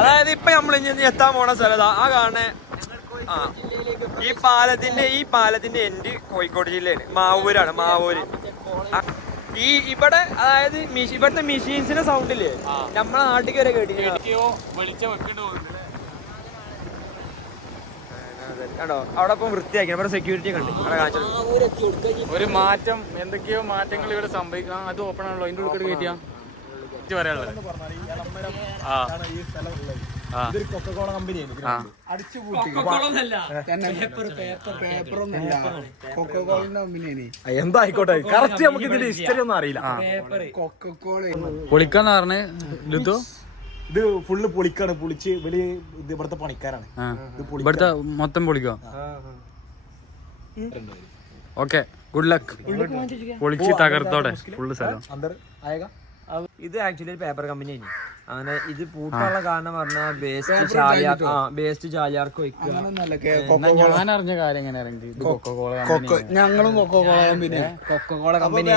അതായത് ഇപ്പൊ നമ്മൾ ഇനി എത്താൻ പോണ സ്ഥലം ആ കാണുന്ന ഈ പാലത്തിന്റെ എൻഡ് കോഴിക്കോട് ജില്ലയാണ്. മാവൂരാണ്. മാവൂര് ഇവിടെ അതായത് ഇവിടുത്തെ മെഷീൻസിന്റെ സൗണ്ടില്ലേ നമ്മളെ നാട്ടിൽ വരെ കേട്ടോ. അവിടെ ഇപ്പം വൃത്തിയാക്കി ഇവിടെ സെക്യൂരിറ്റി കണ്ട് അവിടെ കാണിച്ചത് ഒരു മാറ്റം, എന്തൊക്കെയോ മാറ്റങ്ങൾ ഇവിടെ സംഭവിക്കണം. അത് ഓപ്പൺ ആണല്ലോ, അതിന്റെ ഉള്ളിൽ കയറ്റിയാ പറയാനുള്ളത്. എന്തായിക്കോട്ടെ, കറക്റ്റ് നമുക്ക് ഇതിന്റെ ഹിസ്റ്ററി ഒന്നും അറിയില്ല. പൊളിക്കാന്ന് പറഞ്ഞേ ലുദു, ഇത് ഫുള്ള് പൊളിക്കാണ്. പൊളിച്ച് ഇവിടുത്തെ പണിക്കാരാണ്. ഇവിടുത്തെ മൊത്തം പൊളിക്കോ? Okay, good luck. പൊളിച്ച് തകർത്തോടെ ഫുള്ള് സ്ഥലം. ഇത് ആക്ച്വലി ഒരു പേപ്പർ കമ്പനി ആണ്. അങ്ങനെ ഇത് പൂട്ടാനുള്ള കാരണം പറഞ്ഞാൽ വേസ്റ്റ് ചാലിയാർക്ക് വയ്ക്കുക. ഞാൻ അറിഞ്ഞ കാര്യം എങ്ങനെ ഞങ്ങളും കൊക്കോകോള കമ്പനി കൊക്കോകോള കമ്പനി